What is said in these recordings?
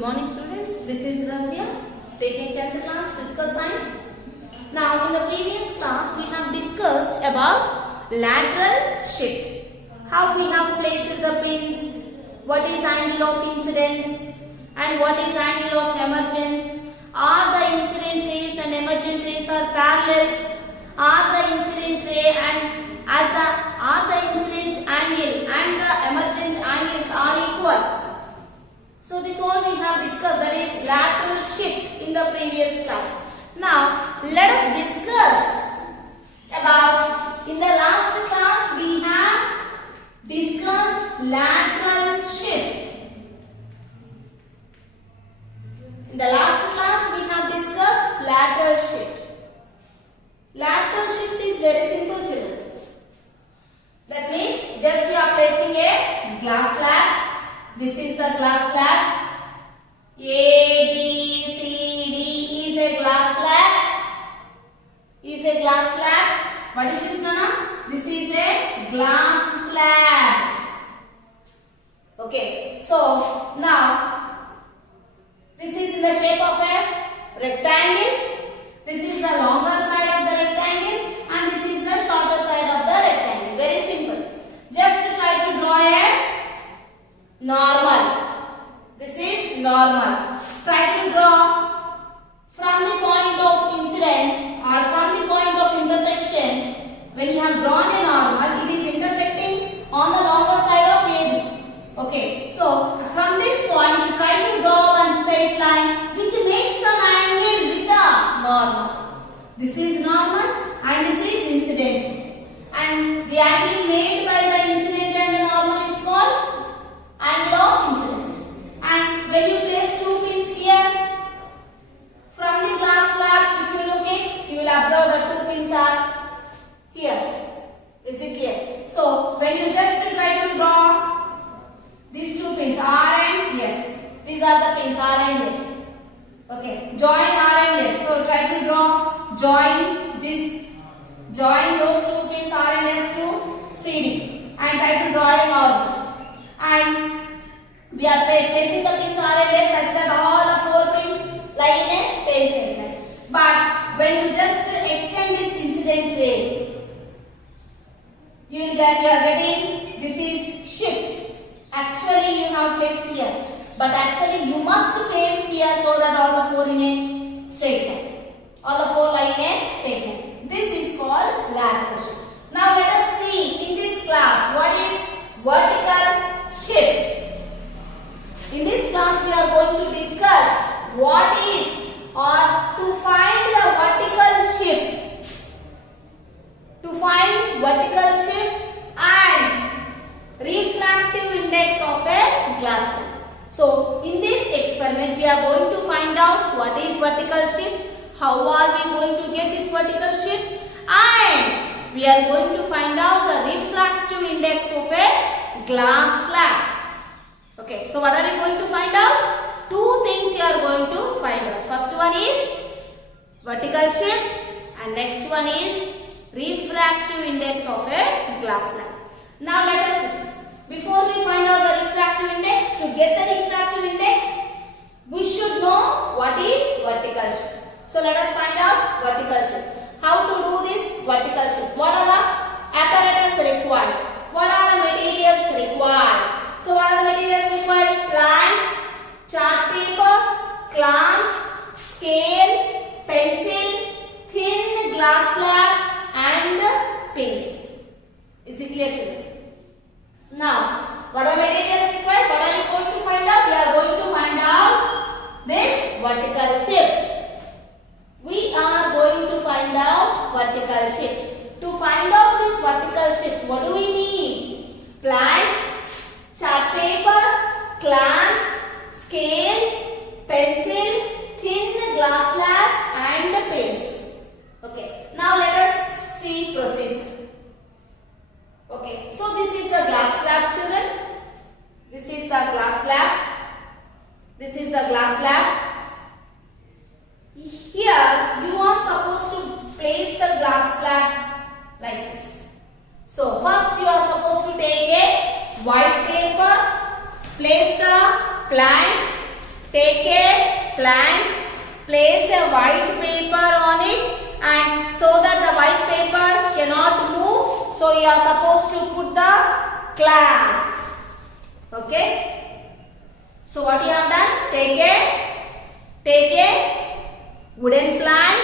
morning students, this is Razia teaching 10th class physical science. Now in the previous class we have discussed about lateral shift. How we have placed the pins, what is angle of incidence and what is angle of emergence. Are the incident rays and emergent rays are parallel? Are the incident ray and are the incident angle and the emergent angles are equal? So this all we have discussed, that is lateral shift in the previous class. Now let us discuss about, in the last class we have discussed lateral shift. In the last class we have discussed lateral shift. Lateral shift is very simple, children. That means just you are placing a glass slab. This is the glass slab. A, B, C, D is a glass slab. Is a glass slab. What is this, Nana? This is a glass slab. Okay. So now this is in the shape of a rectangle. This is the longer side of the rectangle and this is the shorter side of the rectangle. Very simple. Just try to draw a normal. This is normal. Try to draw from the point of incidence or from the point of intersection. When you have drawn a normal, it is intersecting on the longer side of AB. Okay. So from this point, try to draw one straight line which makes some angle with the normal. This is normal and this is incident. And the angle made by the incident and the normal is called angle of incidence. And when you place two pins here from the glass slab, if you look it, you will observe the two pins are here. Is it clear? So when you just try to draw these two pins R and S, these are the pins R and S. Okay, join R and S. So try to draw, join those two pins R and S to CD and try to draw a normal. And we are placing the pins R and S such that all the four pins lie in a same straight line. But when you just extend this incident ray, you are getting, this is shift. Actually you have placed here, but actually you must place here so that all the four in a straight line. All the four lie in a straight line. This is called lateral shift. Now let us see in this class what is vertical shift. In this class we are going to discuss what is or to find the vertical shift. To find vertical shift and refractive index of a glass slab. So in this experiment we are going to find out what is vertical shift, how are we going to get this vertical shift, and we are going to find out the refractive index of a glass slab. Okay, so what are we going to find out? Two things you are going to find out. First one is vertical shift and next one is refractive index of a glass slab. Now let us see. Before we find out the refractive index, to get the refractive index, we should know what is vertical shift. So let us find out vertical shift. How to do this vertical shift? What are the apparatus required? What are the materials required? So what are the materials required? Plank, chart paper, clamps, scale, pencil, thin glass slab and pins. Is it clear, children? Now, what are materials required? What are you going to find out? We are going to find out this vertical shift. We are going to find out vertical shift. To find out this vertical shift, what do we need? Plank, chart paper, clamps, scale, pencil, thin glass slab and pins. Okay. Now let us see procedure. Okay. So this is the glass slab, children. This is the glass slab. This is the glass slab. Here you are supposed to place the glass slab like this. So first you are supposed to take a white paper, place the plank take a plank, place a white paper on it, and so that the white paper cannot move, so you are supposed to put the clamp. Okay, so what you have done, take a wooden plank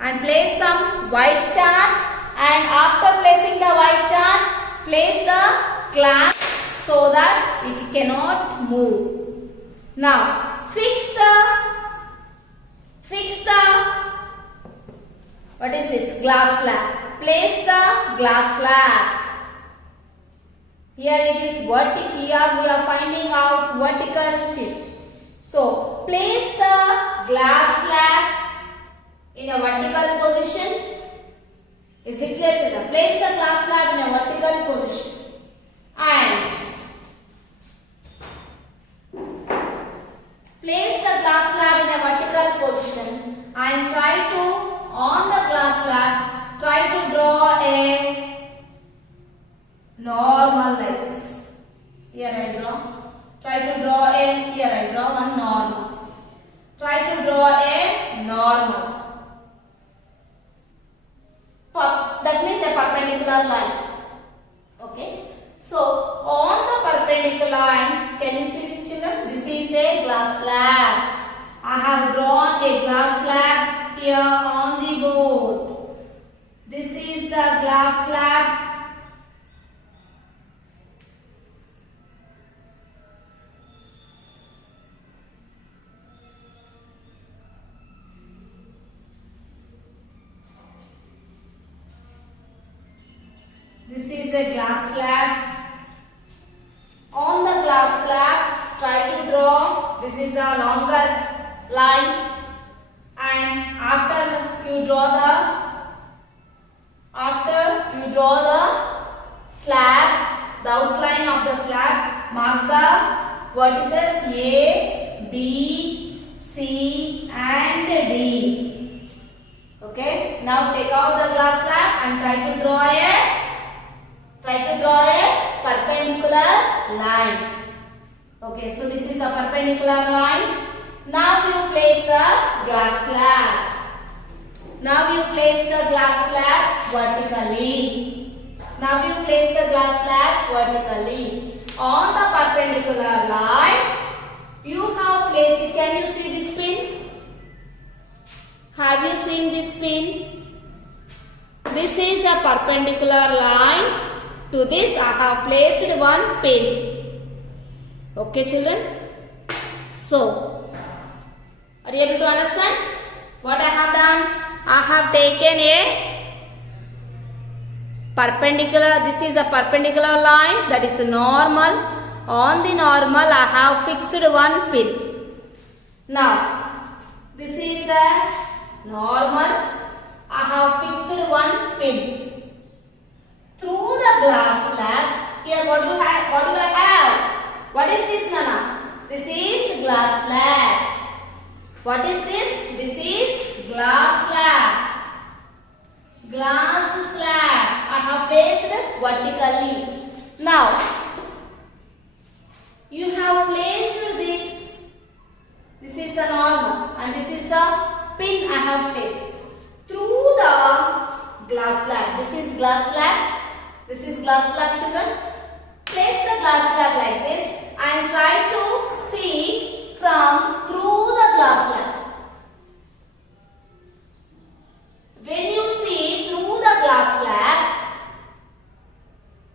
and place some white chart, and after placing the white chart, place the clamp so that it cannot move. Now fix the what is this, glass slab. Place the glass slab. Here it is vertical. Here we are finding out vertical shift. So place the glass slab in a vertical position. Is it clear, children? Place the glass slab in a vertical position and place the glass slab in a vertical position and try to, on the glass slab, try to draw a normal like this. Here I draw. Try to draw a, here I draw one normal. Try to draw a normal. That means a perpendicular line. Okay. So on the perpendicular line, can you see this, children? This is a glass slab. I have drawn a glass slab here on the board. This is the glass slab. This is a glass slab. On the glass slab, try to draw. This is the longer line, and after you draw the slab, the outline of the slab, mark the vertices A, B, C, and D. Okay. Now take out the glass slab and try to draw a perpendicular line. Okay, so this is the perpendicular line. Now you place the glass slab. Now you place the glass slab vertically. Now you place the glass slab vertically. On the perpendicular line, you have placed it. Can you see this pin? Have you seen this pin? This is a perpendicular line. To this I have placed one pin. Okay, children? So, are you able to understand what I have done? I have taken a perpendicular, this is a perpendicular line, that is normal. On the normal I have fixed one pin. Now, this is a normal, I have fixed one pin. Through the glass slab, here what do I have? What is this, Nana? This is glass slab. What is this? This is glass slab. Glass slab. I have placed vertically. Now, you have placed this. This is the normal and this is a pin I have placed. Through the glass slab. This is glass slab. This is glass slab, children. Place the glass slab like this and try to see from through the glass slab. When you see through the glass slab,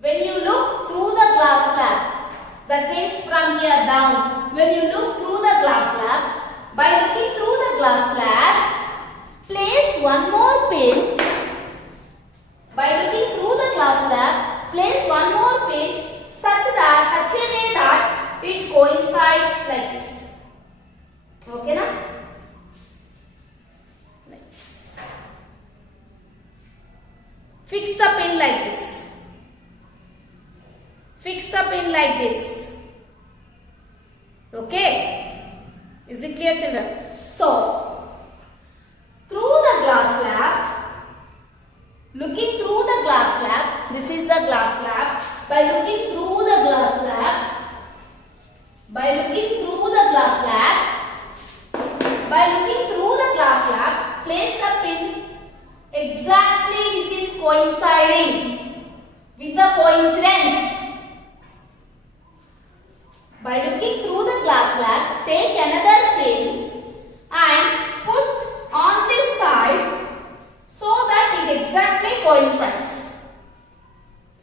when you look through the glass slab, that means from here down, when you look through the glass slab, by looking through the glass slab, place one more pin. By looking through the glass slab, place one more pin such a way that it coincides like this. Okay, na? Like this. Fix the pin like this. Fix the pin like this. Okay? Is it clear, children? So, through the glass slab, looking through the glass slab, this is the glass slab. By looking through the glass slab, coinciding with the coincidence. By looking through the glass slab, take another pin and put on this side so that it exactly coincides.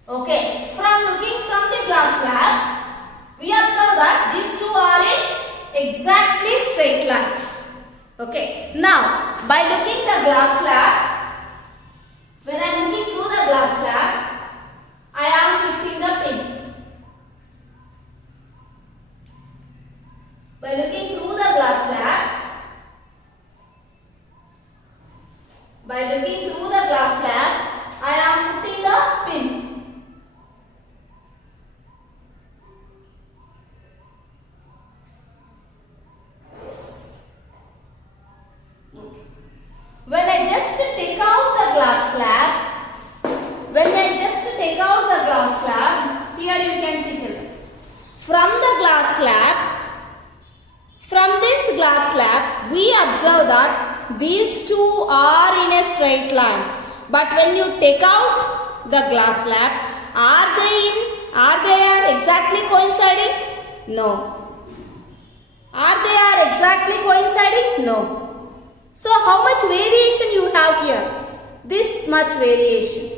Okay, from looking from the glass slab, we observe that these two are in exactly straight line. Okay, now by looking the glass slab, when I am looking through the glass slab, I am fixing the pin. By looking through the glass slab, I am putting the pin. Yes. Okay. When I just take out the glass slab, here you can see children. From this glass slab, we observe that these two are in a straight line. But when you take out the glass slab, are they exactly coinciding? No. Are they exactly coinciding? No. So how much variation you have here? This much variation.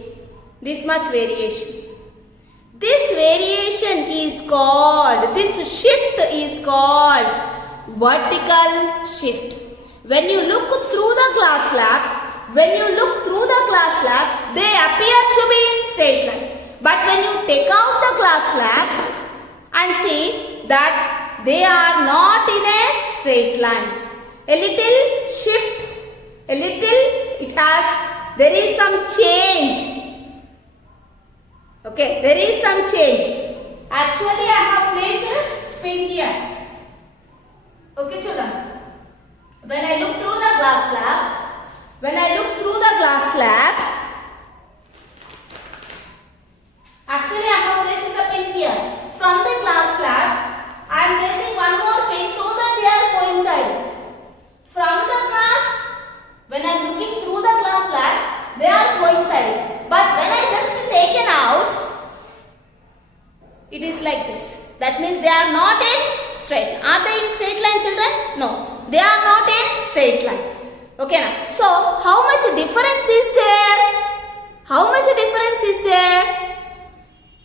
This variation is called, this shift is called vertical shift. When you look through the glass slab, they appear to be in straight line. But when you take out the glass slab and see that they are not in a straight line. A little shift, there is some change. Okay, there is some change. Actually, I have placed a pin here. Okay, children. When I look through the glass slab, actually I have placed the pin here. From the glass slab, I am placing one more pin so that they are coinciding. From the glass, when I am looking through the glass slab, they are coinciding. But when I just take it out, it is like this. That means they are not in straight line. Are they in straight line, children? No. They are not in straight line. Okay now. So, how much difference is there?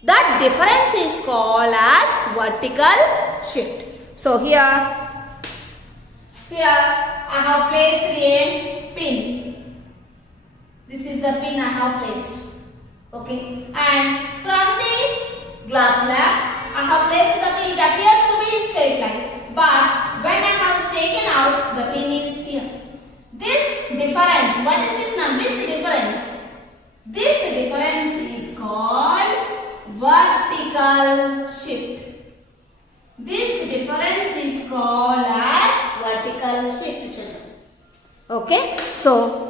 That difference is called as vertical shift. So, here I have placed a pin. This is the pin I have placed. Okay. And from the glass slab, I have placed the pin. It appears to be in straight line. But when I have taken out, the pin is here. This difference, what is this now? This difference is called vertical shift. This difference is called as vertical shift, children. Okay. So,